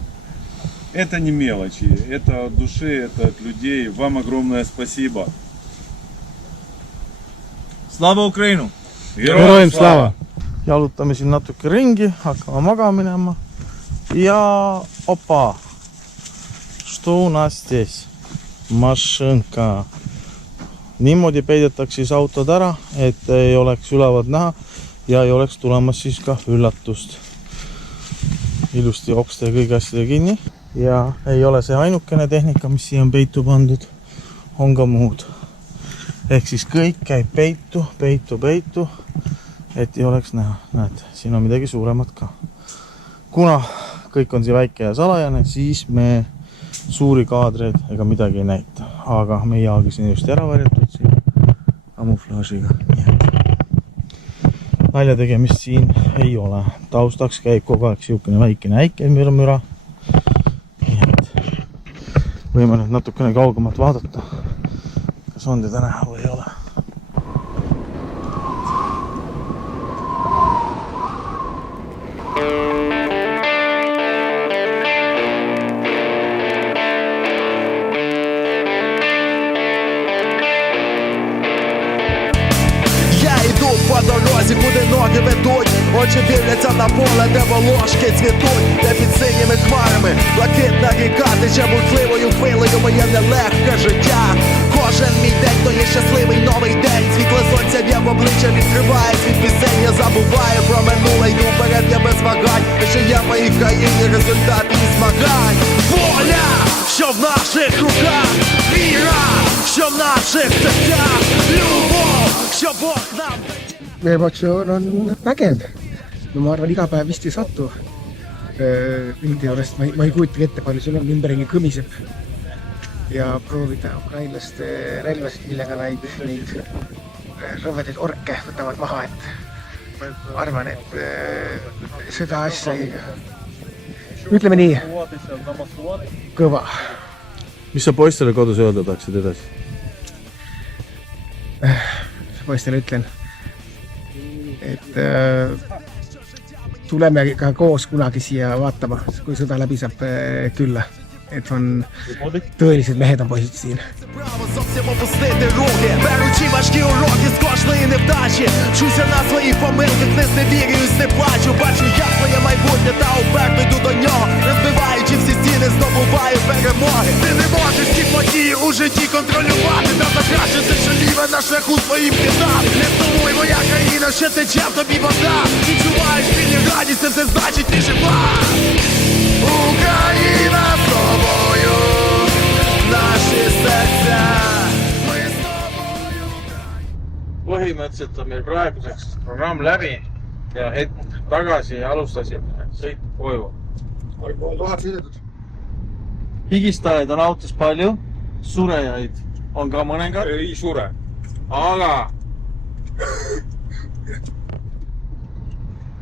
Это не мелочи, это от души, это от людей. Вам огромное спасибо. Slava Ukrainu! Heroim slava! Jalutame siin natuke ringi, hakkame maga minema. Ja opa! Что у нас здесь? Mašinka. Niimoodi peidetakse siis autod ära, et ei oleks ülevad näha ja ei oleks tulemas siis ka üllatust. Ilusti okste ja kõigi asjade kinni. Ja ei ole see ainukene tehnika, mis siia on peitu pandud. On ka muud. Ehk siis kõik käib peitu, et ei oleks näha. Näed, siin on midagi suuremat ka. Kuna kõik on siin väike ja salajane, siis me suuri kaadreid ega midagi ei näita. Aga meie aagis on just ära varjatud siin kamuflaažiga. Nalja tegemist siin ei ole. Taustaks käib kogu aeg siukene väikene äikemüra. Võime nüüd natukene kaugemalt vaadata, kas on teda näha või ei ole. По дорозі, куди ноги ведуть, очі дивляться на поле, де волошки цвітуть, де під синіми хмарами блакитна ріка тече бурхливою хвилею моє нелегке життя. Кожен мій день то є щасливий новий день. Світле сонця б'є в обличчя, відкриває світ пісень. Я забуваю про минуле, йду вперед, я без вагань. Що є в моїй країні результати і змагань. Воля, що в наших руках, віра, що в наших серцях, любов, що Бог нам дає. Emotsioon on vägev. No ma arvan, iga päev vist ei satu pildi juurest. Ma ei kujuta ette, palju sul on ümberringi kõmiseb. Ja proovida ukrainlaste relvasid, millega neid rõvedaid orke võtavad maha. Ma arvan, et seda asja ei... Ütleme nii, kõva. Mis sa poistele kodus öelda tahaksid edasi? Poistele ütlen, et tuleme ka koos kunagi siia vaatama, kui sõda läbi saab külla. Et on tõelised mehed on poisid siin. Зовсім опустити руки, беручи важкі уроки з кожної невдачі. Вчуся на своїх помилках, не зневірююсь, не плачу. Бачу я своє майбутнє та уперто йду до нього. Розбиваючи всі стіни, здобуваю перемоги. Ти не можеш всі події у житті контролювати. Та закращити жаліве на шляху своїм пітам. Не сумуй, моя країна, ще тече в тобі вода. Відчуваєш білі радість, це значить ти жива. Україна з тобою, наші серця, ми з тобою. Põhimõtteliselt on meil praeguseks programm läbi ja hetk tagasi alustasime sõitu koju. Higistajaid on autos palju, surejaid on ka mõnengad. Ei sure. Aga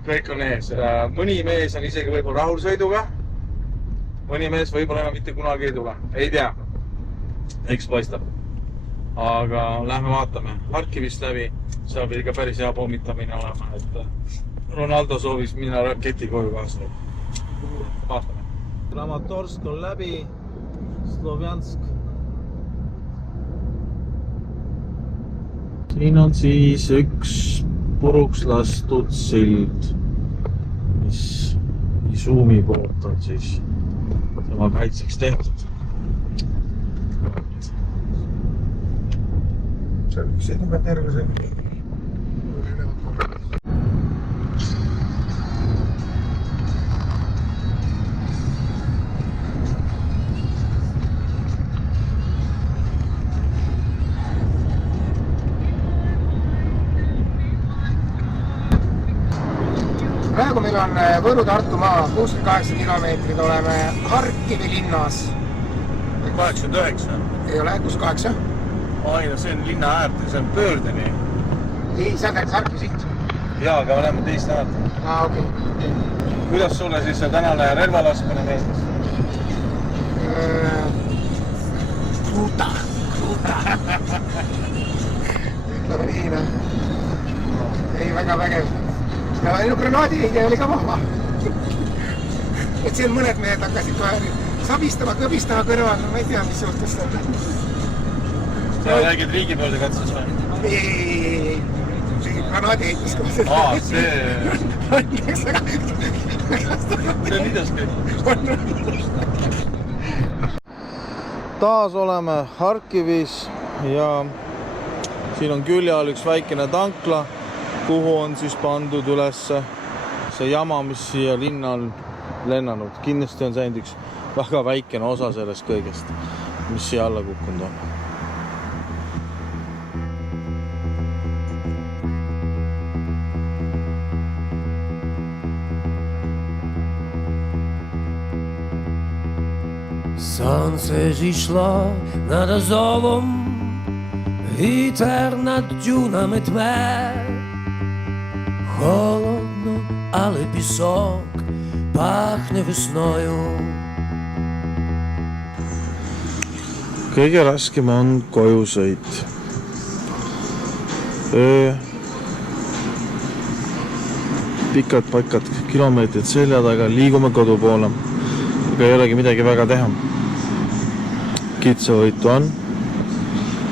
kõik on ees. Mõni mees on isegi võib-olla rahulsõiduga. Mõni mees võib-olla enam mitte kunagi ei tule. Ei tea. Eks paistab. Aga lähme vaatame Harkivist läbi. Seal pidi ka päris hea pommitamine olema. Ronaldo soovis minna raketi koju kaasa. Vaatame. Kramatorsk on läbi. Slovjansk. Siin on siis üks puruks lastud sild, mis Izumi poolt on siis tema kaitseks tehtud. See on terve. Praegu meil on Võru-Tartu maa 68 kilomeetrid, oleme Harkivi linnas. 89. Ei ole, 68? Ai, no see on linna äärde, see on pöördeni. Ei, see on näiteks Harkivi siit. Jaa, aga me läheme teist äärde. Okei. Kuidas sulle siis see tänane relvalaskmine meeldis? Kruuta. Ütleme nii, noh. Ei, väga vägev. Ja granaadiheide oli ka maha. Et siin mõned mehed hakkasid kohe sabistama, kõbistama kõrval, ma ei tea, mis juhtus seal. Sa räägid riigipoolde katses või? Ei, granaadi heitis koos. See on idaski. Taas oleme Harkivis ja siin on külje all üks väikene tankla, kuhu on siis pandud üles see jama, mis siia linna on lennanud. Kindlasti on see üks väga väikene osa sellest kõigest, mis siia alla kukkunud on. Сонце зійшло над Азовом, вітер над дюнами тме. Холодно, але пісок пахне весною. Kõige raskem on koju sõit. Pikad kilomeetrid selja taga, liigume kodu poole. Aga ei olegi midagi väga teha. Kitsavõitu on,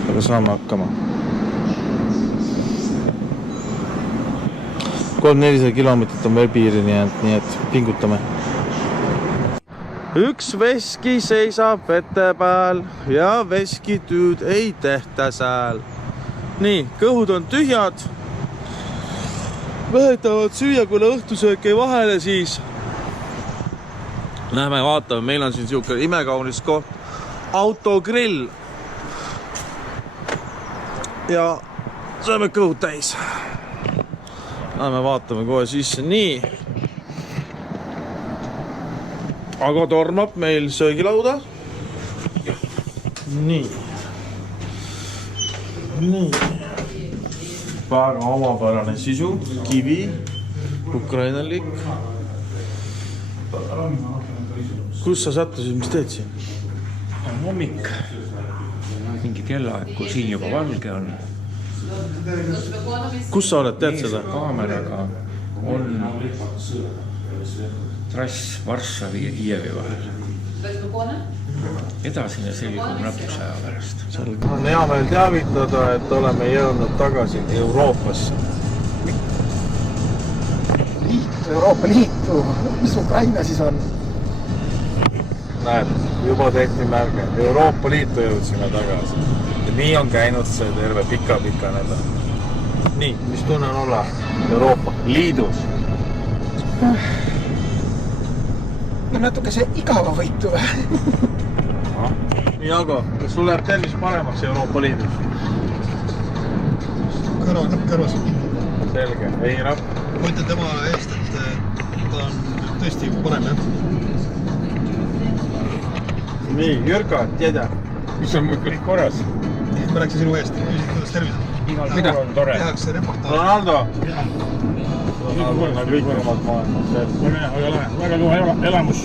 aga saame hakkama. 300-400 kilomeetrit on veel piirini jäänud, nii et pingutame. Üks veski seisab vete peal ja veskitüüd ei tehtä sääl. Nii, kõhud on tühjad. Vähetavad süüa, kuna õhtusöök ei vahele, siis lähme vaatame, meil on siin siuke imekaunis koht, autogrill. Ja saame kõhud täis. Lähme vaatame kohe sisse, nii. Aga tormab meil söögilauda. Nii. Väga omapärane sisu, kivi, ukrainalik. Kus sa sattusid, mis teed siin? On hommik, mingi kellaaeg, kui siin juba valge on. Kus sa oled, teed seda? Kaameraga on trass Varssavi ja Kiievi vahel. Edasine selgub natukese aja pärast. On hea meil teavitada, et oleme jõudnud tagasi Euroopasse. Euroopa Liitu, mis Ukraina siis on? Näed, juba tehti märge. Euroopa Liitu jõudsime tagasi. Ja nii on käinud see terve pika nädal. Nii, mis tunne on olla Euroopa Liidus? No natuke see igava võitu või? Nii, aga kas sul läheb tervis paremaks Euroopa Liidus? Kõrvas. Selge, Eirab. Ma ütlen tema eest, et ta on tõesti parem, jah. Nii, Jürka, tiedä. Mis on kõik korras? Ma rääksin sinu eest, kuidas tervis on. Mida on tore? Tehakse reportaal. Ronaldo! Kõik omad maailmas. Väga tuha elamus.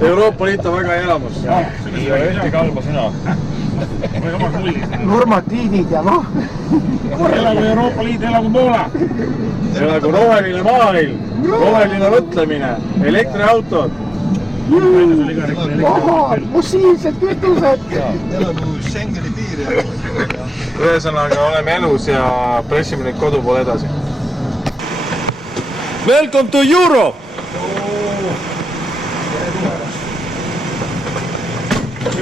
Euroopa Liit on väga elamus. Ei ole ühtegi halba sõna. Normatiivid ja noh. Elagu Euroopa Liit, elagu Poola. Elagu roheline maailm, roheline mõtlemine, elektriautod. Fossiilsed kütused. Elagu Schengeni piir. Ühesõnaga oleme elus ja pressime nüüd kodu poole edasi. Welcome to Europe!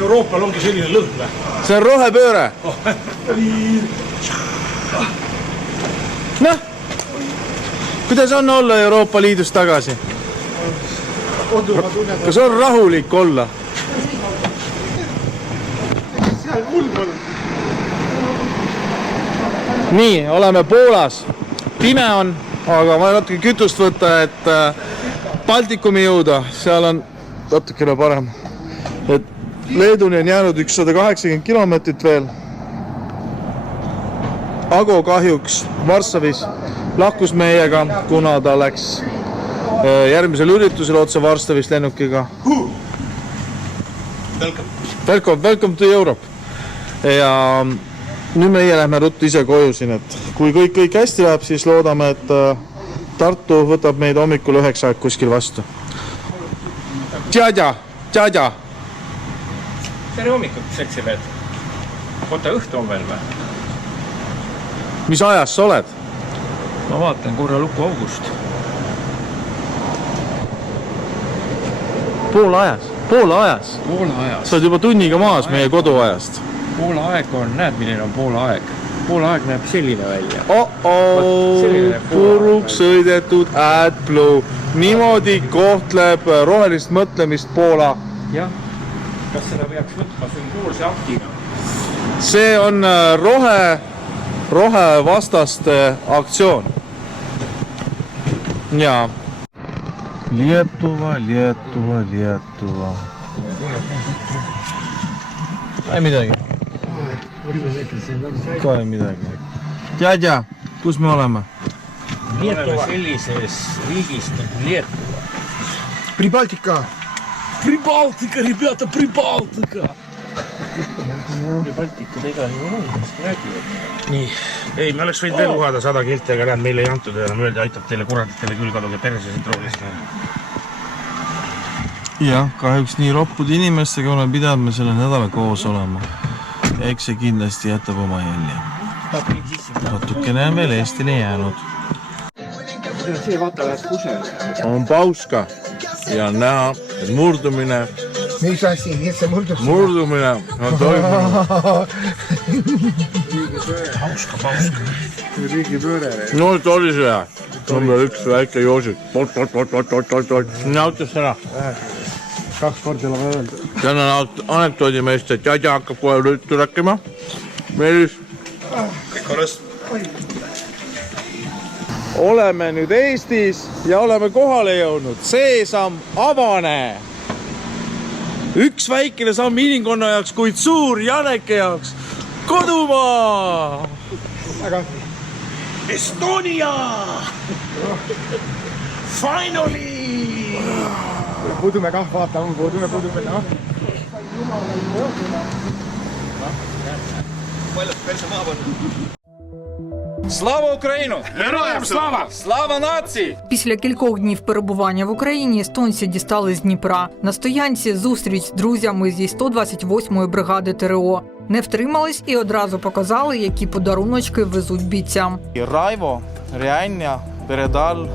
Euroopal ongi selline lõhn või? See on rohepööre. Noh, kuidas on olla Euroopa Liidus tagasi? Kas on rahulik olla? Nii, oleme Poolas. Pime on, aga ma natuke kütust võtta, et Baltikumi jõuda. Seal on natukene parem. Et Leeduni on jäänud 180 kilomeetrit veel. Ago kahjuks Varssavis lahkus meiega, kuna ta läks järgmisel üritusel otse Varssavist lennukiga. Welcome to Europe. Ja nüüd meie lähme ruttu ise koju siin, et kui kõik hästi läheb, siis loodame, et Tartu võtab meid hommikul 9 aeg kuskil vastu. Djadja. tere hommikut, seltsimehed. Oota, õhtu on veel või? Mis ajas sa oled? Ma vaatan korra lukuaugust. Poola ajas. Poola ajas. Sa oled juba tunniga maas meie koduajast. Poola aeg on, näed, milline on Poola aeg. Poola aeg näeb selline välja. Puruks sõidetud AdBlue. Niimoodi kohtleb rohelist mõtlemist Poola. Jah, kas seda peaks võtma sümboolse aktina? See on rohevastaste aktsioon. Jaa. Lietuva. Ei midagi. Ka ei midagi. Djadja, kus me oleme? Me oleme sellises riigis nagu Lietuva. Прибалтика. Прибалтика, ребята, Прибалтика! Baltika tegelikult on uudest räägivad. Nii, ei, me oleks võinud veel lugeda 100 kilti, aga näed, meile ei antud enam öelda, aitab teile kuraditele küll kaduge perse siit roolist. Jah, kahjuks nii roppud inimestega oleme pidanud selle nädala koos olema. Eks see kindlasti jätab oma jälje. Natukene on veel Eestile jäänud. See vaata läheb kusele. On pauska ja näha, et murdumine Mis asi, et see murdus? Murdumine on toimunud. Pauska. Riigipööre. No, et oli see. Number 1 väike joosik. Näutas ära. 2 korda oleme öeldud. Tänan anekdoodimeest, et Djadja hakkab kohe üldse rääkima. Meelis. Kõik korras. Oleme nüüd Eestis ja oleme kohale jõudnud. Seesam avane. Üks väikene samm inimkonna jaoks, kuid suur Janeke jaoks. Kodumaa! Estonia! Finally! Puudume kah, vaatame, puudume. Paljalt perse maha pannud. Слава Україну! Героям слава! Слава нації! Після кількох днів перебування в Україні естонці дістали з Дніпра. На стоянці зустріч з друзями зі 128-ї бригади ТРО. Не втримались і одразу показали, які подаруночки везуть бійцям. Райво реально передал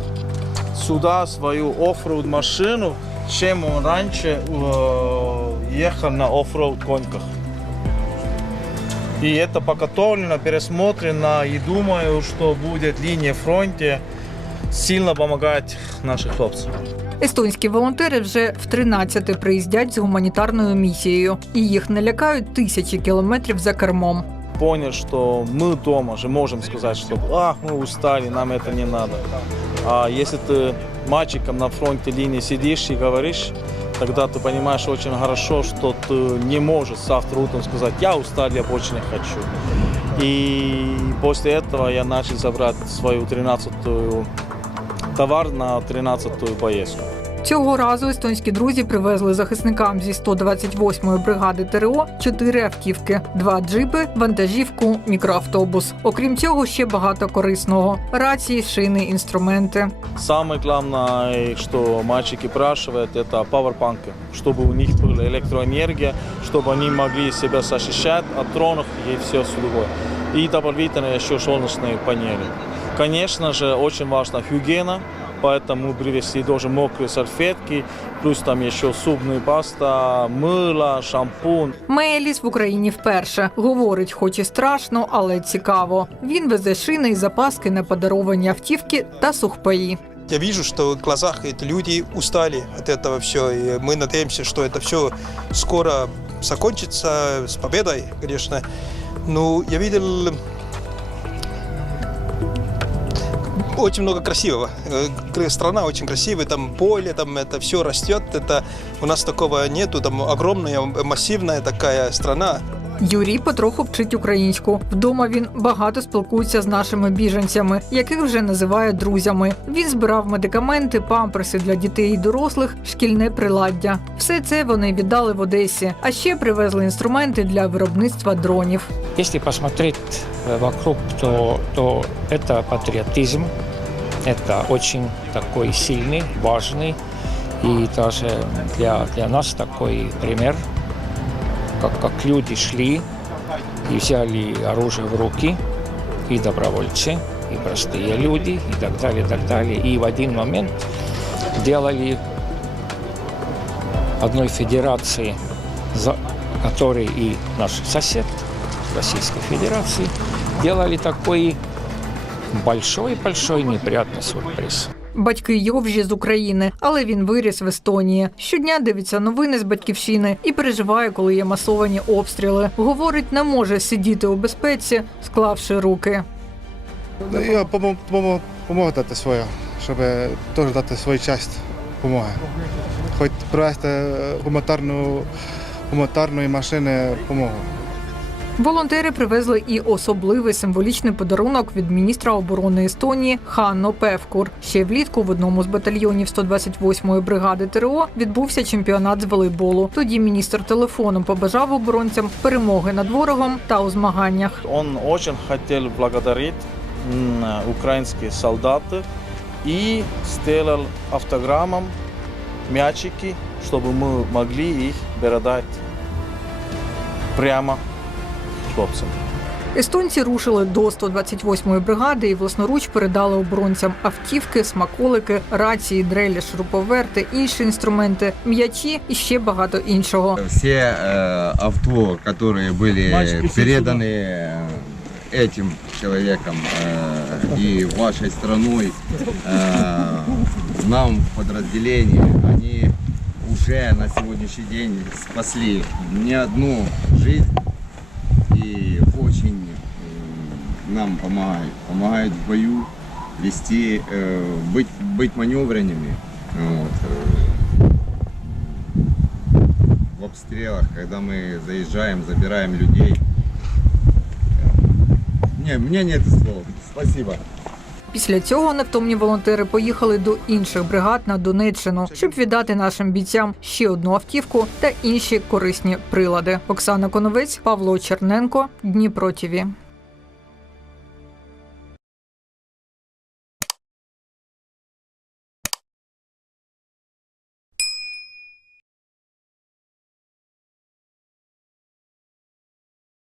сюда свою оффроуд машину, чем он раньше ехал на оффроуд коньках. И это подготовлено, пересмотрено, и думаю, что будет линия фронта сильно помогать нашим хлопцам. Естонські волонтери вже в 13-те приїздять з гуманітарною місією. І їх не лякають тисячі кілометрів за кермом. Понял, что мы дома же можем сказать, что мы устали, нам это не надо. А если ты мальчиком на фронте линии сидишь и говоришь, тогда ты понимаешь очень хорошо, что ты не можешь завтра утром сказать: я устал, я больше не хочу. И после этого я начал забрать свою 13-ю товар на 13-ю поездку. Цього разу естонські друзі привезли захисникам зі 128-ї бригади ТРО 4 автівки, 2 джипи, вантажівку, мікроавтобус. Окрім цього, ще багато корисного. Рації, шини, інструменти. Самое главное, что мальчики спрашивают, это пауэрбанки, чтобы у них была электроэнергия, чтобы они могли себя защищать от дронов и все остальное. И дополнительно еще солнечные панели. Конечно же, очень важна гигиена. Поэтому мы привезли тоже мокрые салфетки, плюс там еще зубная паста, мыло, шампунь. Мейліс в Україні вперше. Говорить, хоч і страшно, але цікаво. Він везе шини і запаски на подаровані автівки та сухпаї. Я вижу, что в глазах эти люди устали от этого все, и мы надеемся, что это все скоро закончится с победой, конечно. Ну, я видел очень много красивого. Страна очень красивая, там поле, там это все растет. Это у нас такого нету, там огромная, массивная такая страна. Юрій потроху вчить українську. Вдома він багато спілкується з нашими біженцями, яких вже називає друзями. Він збирав медикаменти, памперси для дітей і дорослих, шкільне приладдя. Все це вони віддали в Одесі, а ще привезли інструменти для виробництва дронів. Если посмотреть вокруг, то это патриотизм. Это очень такой сильный, важный И даже для нас такой пример, как люди шли и взяли оружие в руки, и добровольцы, и простые люди, и так далее, и так далее. И в один момент делали одной федерации, который и наш сосед Российской Федерации, делали такой большой неприятный сюрприз. Батьки Йовжі з України, але він виріс в Естонії. Щодня дивиться новини з батьківщини і переживає, коли є масовані обстріли. Говорить, не може сидіти у безпеці, склавши руки. Я допомогу дати свою, щоб теж дати свою частину допомоги. Хоч привезти гуманітарної машини допомогу. Волонтери привезли і особливий символічний подарунок від міністра оборони Естонії Ханно Певкур. Ще влітку в одному з батальйонів 128-ї бригади ТрО відбувся чемпіонат з волейболу. Тоді міністр телефоном побажав оборонцям перемоги над ворогом та у змаганнях. Он очень хотел благодарить украинские солдаты и сделал автограммом мячики, чтобы мы могли их передать прямо хлопцям. Естонці рушили до 128-ї бригади і власноруч передали оборонцям автівки, смаколики, рації, дрелі, шуруповерти, інші інструменти, м'ячі і ще багато іншого. Всі авто, які були передані этим человеком и вашей страной, нам в подразделении, они уже на сегодняшний день спасли не одну жизнь и очень нам помогают в бою вести, быть маневренными в обстрелах, когда мы заезжаем, забираем людей. Мне нет слов. Спасибо. Після цього невтомні волонтери поїхали до інших бригад на Донеччину, щоб віддати нашим бійцям ще одну автівку та інші корисні прилади. Оксана Коновець, Павло Черненко, Дніпро ТІВІ.